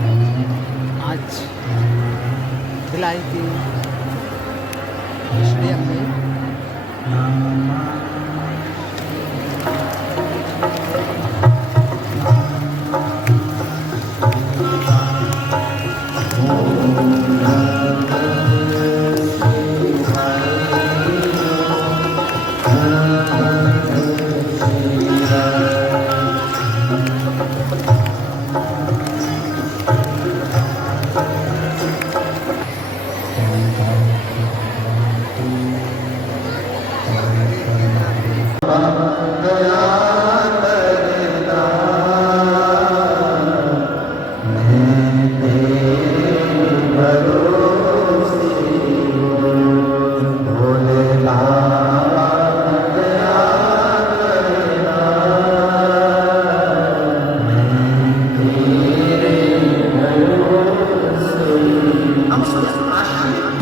आज भिलाई की स्टेडियम में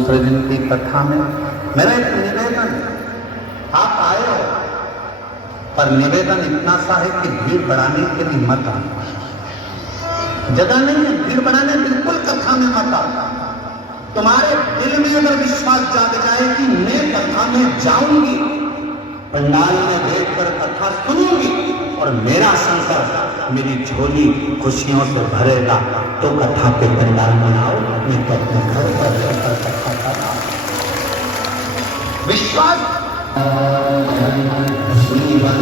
दिन की कथा में मेरा एक निवेदन, आप आए हो पर निवेदन इतना सा है कि भीड़ बढ़ाने के लिए मत आना। जगह नहीं है भीड़ बढ़ाने, बिल्कुल कथा में मत आना। तुम्हारे दिल में अगर विश्वास जाग जाए कि मैं कथा में जाऊंगी, पंडाल में बैठकर कथा सुनूंगी और मेरा शंकर मेरी झोली खुशियों से भरेगा, तो कथा के पंडाल में आओ। मैं तो अपने घर पर रहकर कथा कर रहा हूं। विश्वास जीवन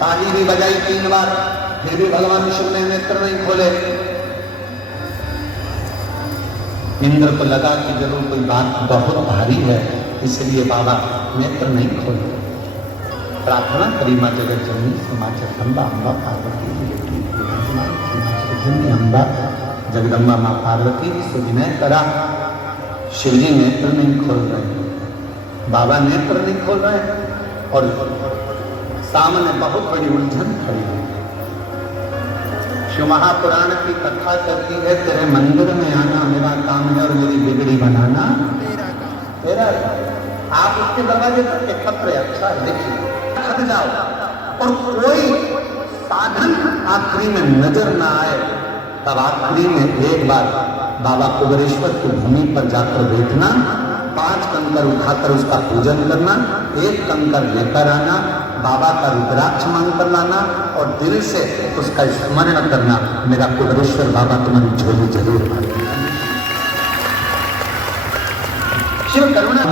ताली भी बजाई 3 बार, फिर भी भगवान शिव ने नेत्र नहीं खोले। इंद्र को लगा कि जरूर कोई बात बहुत भारी है, इसलिए बाबा नेत्र नहीं खोले। प्रार्थना करी मां जगत जननी से, मां जगदम्बा अम्बा पार्वती अम्बा जगदम्बा मां पार्वती से विनय करा। शिवजी नेत्र नहीं खोल रहे, बाबा नेत्र नहीं खोल रहे और सामने बहुत बड़ी उलझन खड़ी है। शिव महापुराण की कथा चलती है, तेरे मंदिर में आना मेरा काम है और मेरी बिगड़ी बनाना तेरा काम। आप उसके दरवाजे पर के खतरे, अच्छा है देखिए, खत जाओ और कोई साधन आखिरी में नजर ना आए, तब आखिरी में एक बार बाबा कुबेरेश्वर की भूमि पर जाकर बैठना, 5 कंकर उठाकर उसका पूजन करना, 1 कंकर लेकर आना, बाबा का रुद्राक्ष मांग कर लाना और दिल से उसका स्मरण करना, मेरा कुबेरेश्वर बाबा तुम्हारी झोली जरूर भर देगा। शिव करुणा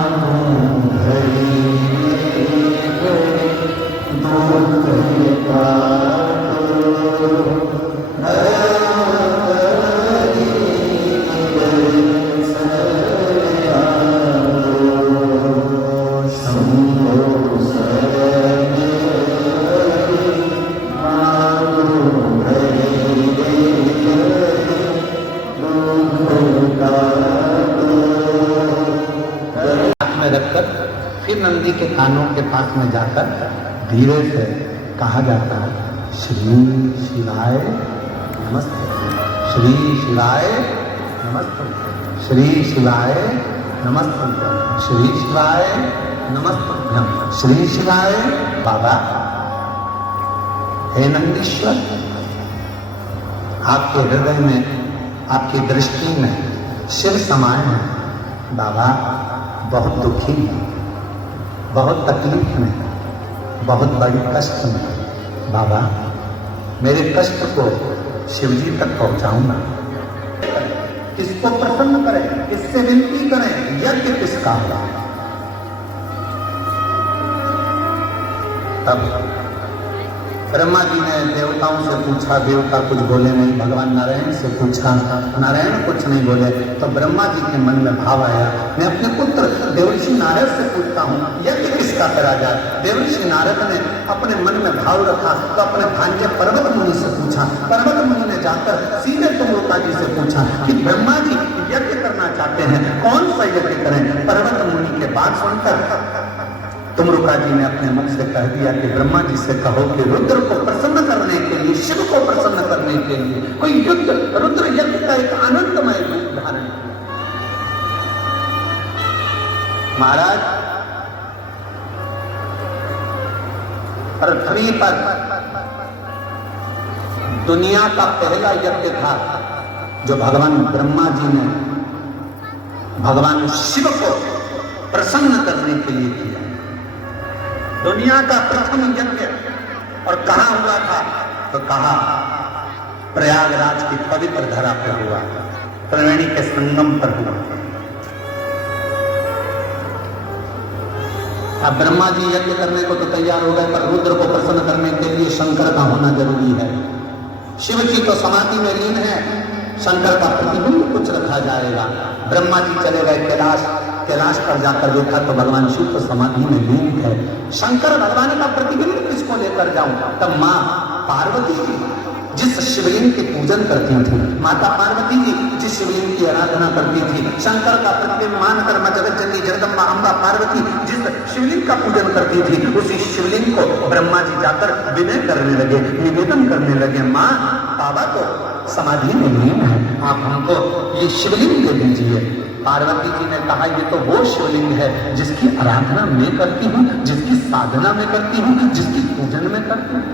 रखकर फिर नंदी के कानों के पास में जाकर धीरे से कहा जाता है, श्री शिवाय नमस्ते, श्री शिवाय नमस्ते, श्री शिवाय नमस्ते, श्री शिवाय नमस्ते, श्री शिवाय। बाबा हे नंदीश्वर, आपके हृदय में, आपकी दृष्टि में शिव समाये हैं। बाबा बहुत दुखी है, बहुत तकलीफ में, बहुत बड़ी कष्ट में। बाबा मेरे कष्ट को शिवजी तक पहुंचाऊंगा, किसको प्रसन्न करें, किससे विनती करें, यज्ञ किसका होगा। तब ब्रह्मा जी ने देवताओं से पूछा, देवता कुछ बोले नहीं। भगवान नारायण से पूछा, नारायण कुछ नहीं बोले। तो ब्रह्मा जी के मन में भाव आया, मैं अपने पुत्र देवर्षि नारद से पूछता हूँ यज्ञ किसका करा जाए। देवर्षि नारद ने अपने मन में भाव रखा तो अपने भांजे पर्वत मुनि से पूछा। पर्वत मुनि ने जाकर सीधे तुमरुका जी से पूछा कि ब्रह्मा जी यज्ञ करना चाहते हैं, कौन सा यज्ञ करें। पर्वत मुनि के बात सुनकर तुमरुका जी ने अपने मुख से कह दिया कि ब्रह्मा जी से कहो कि रुद्र को प्रसन्न करने के लिए, शिव को प्रसन्न करने के लिए कोई युद्ध, रुद्र यज्ञ का एक आनंदमय रूप धारण किया। महाराज पृथ्वी पर दुनिया का पहला यज्ञ था जो भगवान ब्रह्मा जी ने भगवान शिव को प्रसन्न करने के लिए किया। दुनिया का प्रथम यज्ञ, और कहां हुआ था तो कहा प्रयागराज की पवित्र धरा पर हुआ, त्रिवेणी के संगम पर हुआ। अब ब्रह्मा जी यज्ञ करने को तो तैयार हो गए, पर रुद्र को प्रसन्न करने के लिए शंकर का होना जरूरी है। शिव जी तो समाधि में लीन है, शंकर का प्रतिबिंब कुछ रखा जाएगा। ब्रह्मा जी चले गए कैलाश, कैलाश पर जाकर देखा तो भगवान शिव तो समाधि में लीन है। शंकर भगवान का प्रतिबिंब किसको लेकर जाऊं। तब माँ पार्वती जी जिस शिवलिंग की पूजन करती थी, माता पार्वती जी जिस शिवलिंग की आराधना करती थी, शंकर का प्रतिबिंब मानकर मां जगतजननी जगदम्बा अम्बा पार्वती जिस शिवलिंग का पूजन करती थी, उसी शिवलिंग को ब्रह्मा जी जाकर विनय करने लगे, निवेदन करने लगे, माँ बाबा को समाधि में लीन है, आप हमको ये शिवलिंग दे दीजिए। पार्वती जी ने कहा, ये तो वो शिवलिंग है जिसकी आराधना मैं करती हूँ, जिसकी साधना मैं करती हूँ, जिसकी पूजन मैं करती हूँ,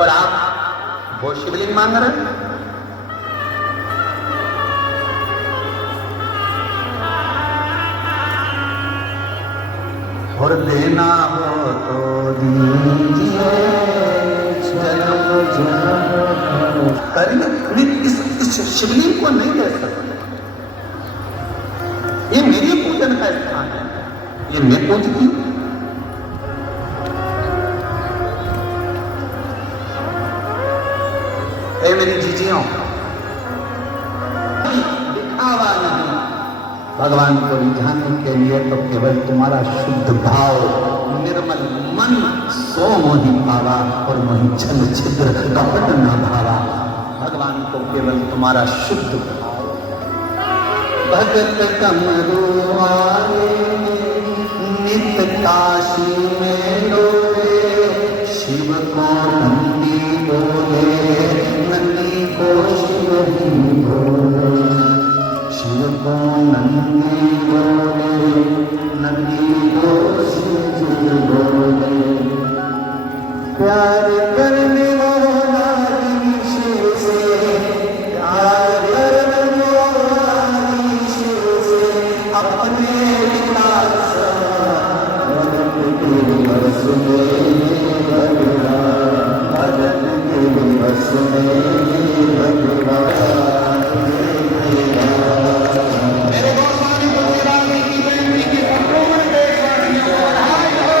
और आप वो शिवलिंग मांग रहे हैं। और देना हो तो दीजिए जन्म जन्म करिए, इस शिवलिंग को नहीं दे सकते। ये मेरी पूजन का स्थान है, ये मैं पूजती हूं। मेरी जीजियों, दिखावा नहीं, भगवान को रिझाने के लिए तो केवल तुम्हारा शुद्ध भाव, निर्मल मन सो मोहि पावा, और मोहि छल छिद्र कपट न भावा। भगवान को केवल तुम्हारा शुद्ध भाव। भगत कमरुआरे नित काशी में डोरे, शिव को बोले, नंदी को शिव ही बोले, शिव को नंदी बोले, नंदी को शिव जी बोले। प्यार करने वाला शिव से, प्यार करने वाला शिव से, अपने विकास बस में भगवान, भजन के बस में भगवान। मेरे गोस्वामी तुलसीदास जी की बेनती की संपूर्ण देशवासियों को बधाई हो।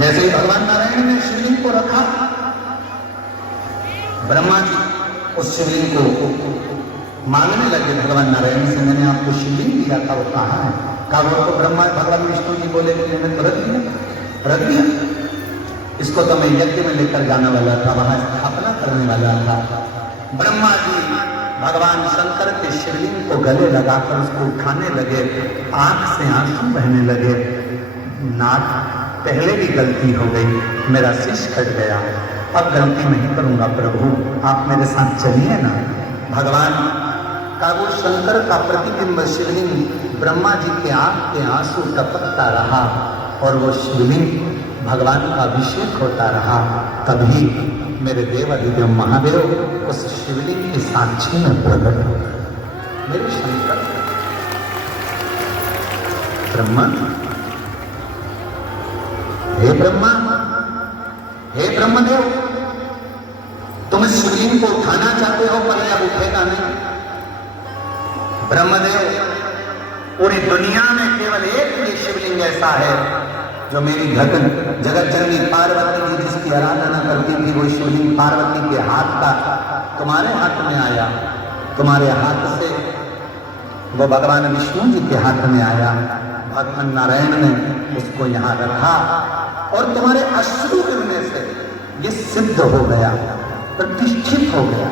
जैसे ही भगवान नारायण ने शिवलिंग को रखा, ब्रह्मा जी उस शिवलिंग को मांगने लगे भगवान नारायण से, मैंने आपको शिवलिंग दिया था, वो कहाँ है? कहा वो तो ब्रह्मा भगवान विष्णु जी बोले कि मैंने तो रख दिया। इसको तो मैं यज्ञ में लेकर जाने वाला था, वहां स्थापना करने वाला था। ब्रह्मा जी भगवान शंकर के शिवलिंग को गले लगाकर उसको उठाने लगे, आंख से आंसू बहने लगे। नाथ, पहले भी गलती हो गई, मेरा शीश कट गया, अब गलती नहीं करूंगा प्रभु, आप मेरे साथ चलिए ना। भगवान का वो शंकर का प्रतिबिंब शिवलिंग ब्रह्मा जी के आंख के आंसू टपकता रहा और वो शिवलिंग भगवान का अभिषेक होता रहा। तभी मेरे देव अधिदेव महादेव उस शिवलिंग के साक्षी में प्रकट हो गए। मेरे शंकर ब्रह्मा, हे ब्रह्मा, हे ब्रह्मदेव, तुम इस शिवलिंग को उठाना चाहते हो पर अब उठेगा नहीं। ब्रह्मदेव, पूरी दुनिया में केवल एक ही शिवलिंग ऐसा है जो मेरी जगत जननी पार्वती जी जिसकी आराधना करती थी, वो शिवलिंग पार्वती के हाथ का तुम्हारे हाथ में आया, तुम्हारे हाथ से वो भगवान विष्णु जी के हाथ में आया। भगवान नारायण ने उसको यहाँ रखा और तुम्हारे अश्रु गिरने से ये सिद्ध हो गया, प्रतिष्ठित हो गया।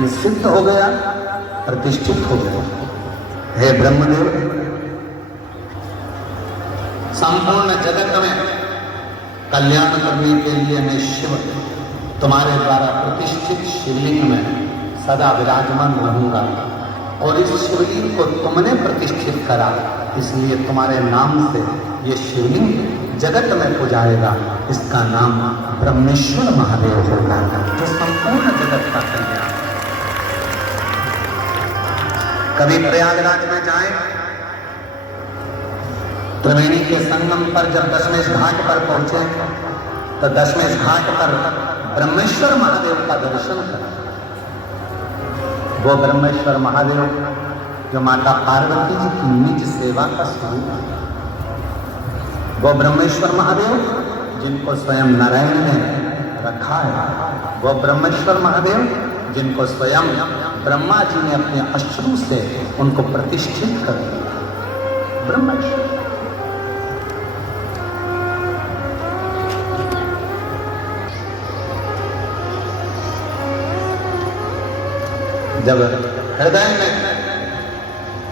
ये सिद्ध हो गया, प्रतिष्ठित हो गया। हे ब्रह्मदेव, संपूर्ण जगत में कल्याण करने के लिए मैं शिव तुम्हारे द्वारा प्रतिष्ठित शिवलिंग में सदा विराजमान रहूंगा और इस शिवलिंग को तुमने प्रतिष्ठित करा, इसलिए तुम्हारे नाम से ये शिवलिंग जगत में पुजाएगा। इसका नाम ब्रह्मेश्वर महादेव होगा, जो संपूर्ण जगत का कल्याण। कभी प्रयागराज में जाए, त्रिवेणी के संगम पर जब दशमेश घाट पर पहुंचे तो दशमेश घाट पर ब्रह्मेश्वर महादेव का दर्शन करें। वो ब्रह्मेश्वर महादेव जो माता पार्वती जी की निज सेवा का स्वरूप है, वो ब्रह्मेश्वर महादेव जिनको स्वयं नारायण ने रखा है, वो ब्रह्मेश्वर महादेव जिनको स्वयं ब्रह्मा जी ने अपने अश्रु से उनको प्रतिष्ठित कर दिया। ब्रह्मेश्वर जब हृदय में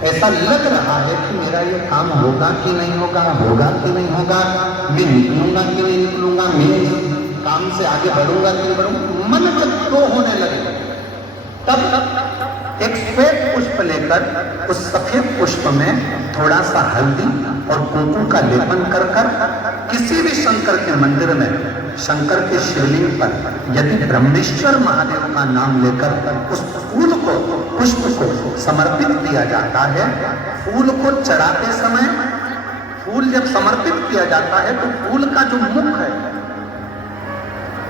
ऐसा लग रहा है कि मेरा ये काम होगा कि नहीं होगा, होगा कि नहीं होगा, मैं निकलूंगा कि नहीं निकलूंगा, मैं काम से आगे बढ़ूंगा कि नहीं बढ़ूंगा, मन जब तो होने लगे, तब एक श्वेत पुष्प लेकर उस सफेद पुष्प में थोड़ा सा हल्दी और कुंकुम का लेपन कर किसी भी शंकर के मंदिर में, शंकर के शिवलिंग पर यदि ब्रह्मेश्वर महादेव का नाम लेकर उस फूल को, पुष्प को समर्पित किया जाता है, फूल को चढ़ाते समय, फूल जब समर्पित किया जाता है तो फूल का जो मुख है,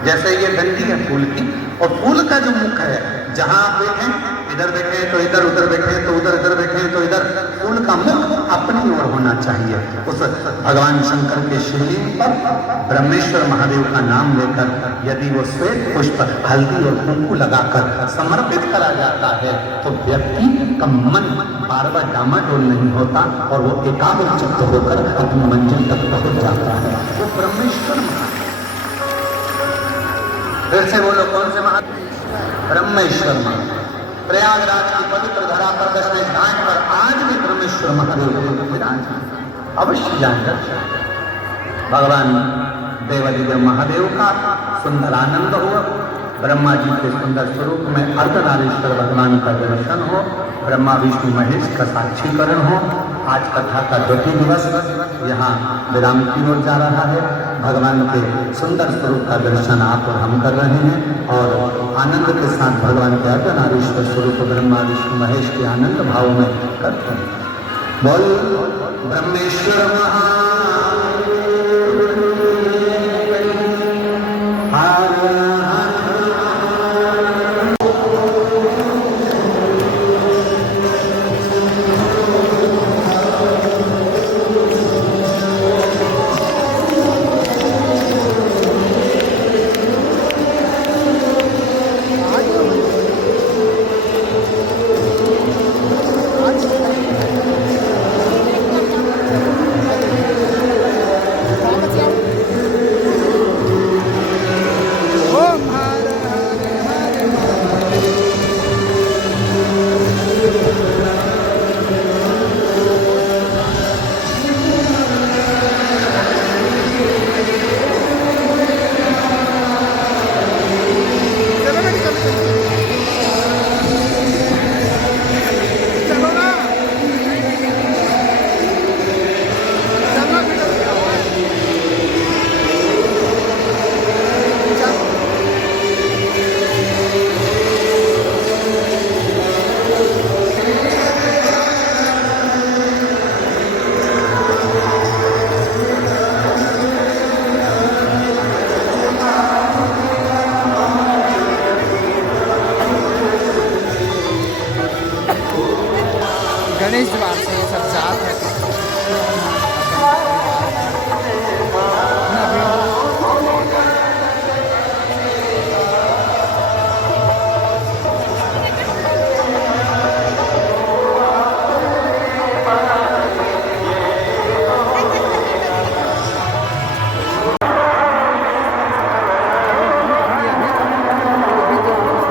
जैसे ये डंडी है फूल की, और फूल का जो मुख है, जहां आप बैठे इधर बैठे तो इधर, उधर बैठे तो उधर, इधर बैठे तो इधर, फूल का मुख अपनी ओर होना चाहिए। उस भगवान शंकर के शिवलिंग पर ब्रह्मेश्वर महादेव का नाम लेकर यदि वो श्वेत पुष्प हल्दी और कुंकू लगाकर समर्पित करा जाता है तो व्यक्ति का मन बार बार डामाडोल नहीं होता और वो एकाग्र चित्त होकर अपनी मंजिल तक पहुंच जाता है। वो ब्रह्मेश्वर महादेव। फिर से बोलो, कौन से महादेव? ब्रह्मेश्वर महादेव। प्रयागराज की पवित्र धरा पर दशमेश घाट पर आज भी ब्रह्मेश्वर महादेव विराज अवश्य जानकर भगवान देवादिदेव महादेव का सुंदर आनंद हो, ब्रह्मा जी के सुंदर स्वरूप में अर्धनारीश्वर भगवान का दर्शन हो, ब्रह्मा विष्णु महेश का साक्षीकरण हो। आज कथा का द्वितीय दिवस यहाँ विराम की ओर जा रहा है। भगवान के सुंदर स्वरूप का दर्शन आप और हम कर रहे हैं और आनंद के साथ भगवान के अर्धनारीश्वर स्वरूप ब्रह्मा विष्णु महेश के आनंद भाव में करते हैं। बोल ब्रह्मेश्वर गणेश द्वार से ये सब जात है।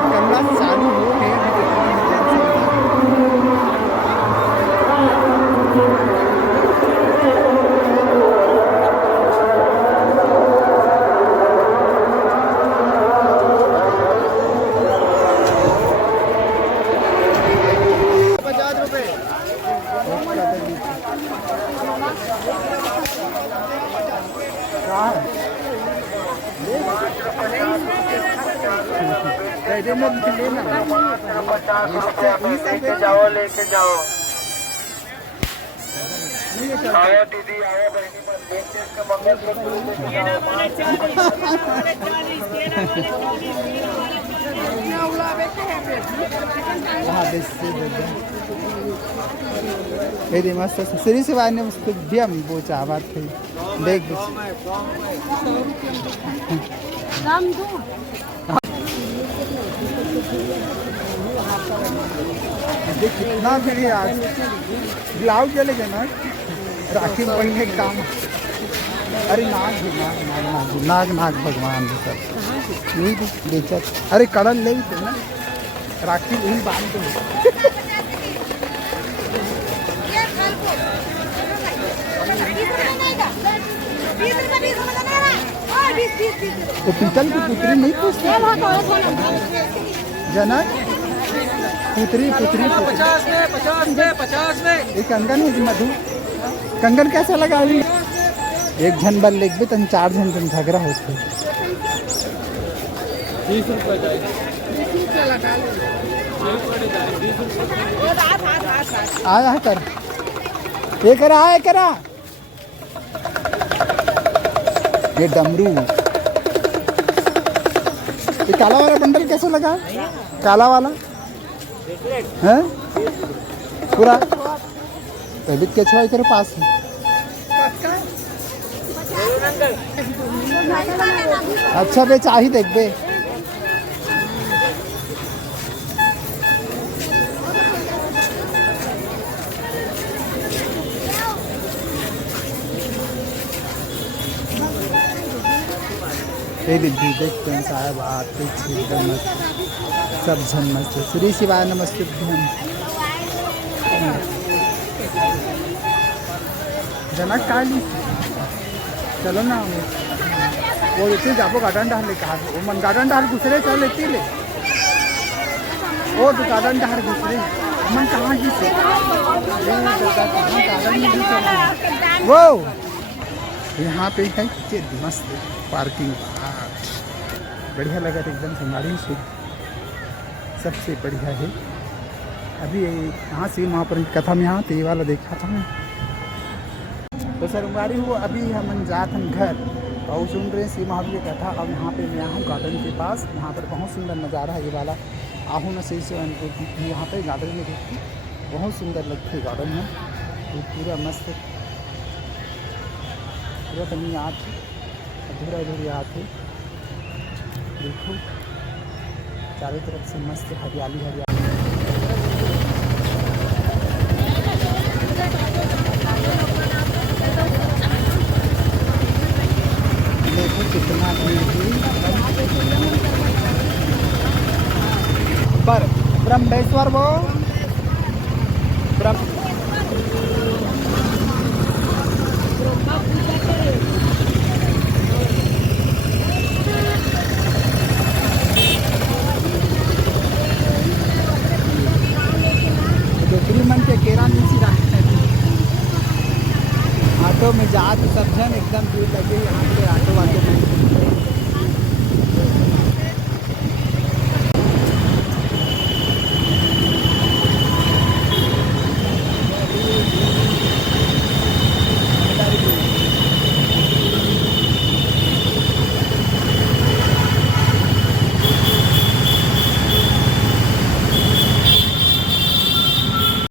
कैमरा चालू हो गया। बैठे में लेना लेके जाओ लेके जाओ। आओ दीदी आओ बहनी मत देखते इसके मंगलसूत्र यदि मस्त श्री शिवाय ने उसको दिया वो चाहत थी देख देख कितना भीड़ है आज। ब्लाउज चले गए ना राखी में पहनने का काम। अरे नाग भी नाग नाग नाग नाग नाग भगवान सर यही बेचत। अरे कड़ल ले थे ना राखी यही बांध दो। तो पीतल की पुत्री नहीं पूछते जनक पुत्री पुत्री 50 में ये कंगन है मधु कंगन कैसा लगा अभी एक झन बल लेग भी तन 4 जन तन झगड़ा होते 20 रुपए आया कर ये करा आया करा ये डमरू ये काला वाला बंडल कैसे लगा काला वाला है पूरा पहले के छुआ तेरे पास है अच्छा बे चाहिए देख बे दीदी देखते हैं साहब आते सब झन मस्त श्री शिवाय नमस्ते जनक काली चलो ना वो लेते जाबो गार्डन डाल ले कहा वो मन गार्डन डाल घुसरे चल लेती ले वो तो गार्डन डाल घुसरे मन कहाँ घुसे वो यहाँ पे है मस्त पार्किंग बढ़िया लगा एकदम संगाड़ी से सबसे बढ़िया है। अभी यहाँ से वहाँ पर कथा में यहाँ ये वाला देखा था मैं तो सर उंगारी हुआ। अभी हम जात हम घर और सुन रहे हैं वहाँ की कथा। अब यहाँ पे मैं हूँ गार्डन के पास। यहाँ पर बहुत सुंदर नज़ारा है ये वाला आहू न सही से यहाँ पे गार्डन में देखती बहुत सुंदर लगती है गार्डन में तो पूरा मस्त पूरा बनी आते अधूरा अधूरी आते देखो चारों तरफ से मस्त हरियाली हरियाली देखो कितना पर ब्रह्मेश्वर वो ब्रह्म मन के केरा नीची ऑटो में जात सब जन एकदम भीड़ लगे यहाँ पे ऑटो वाले में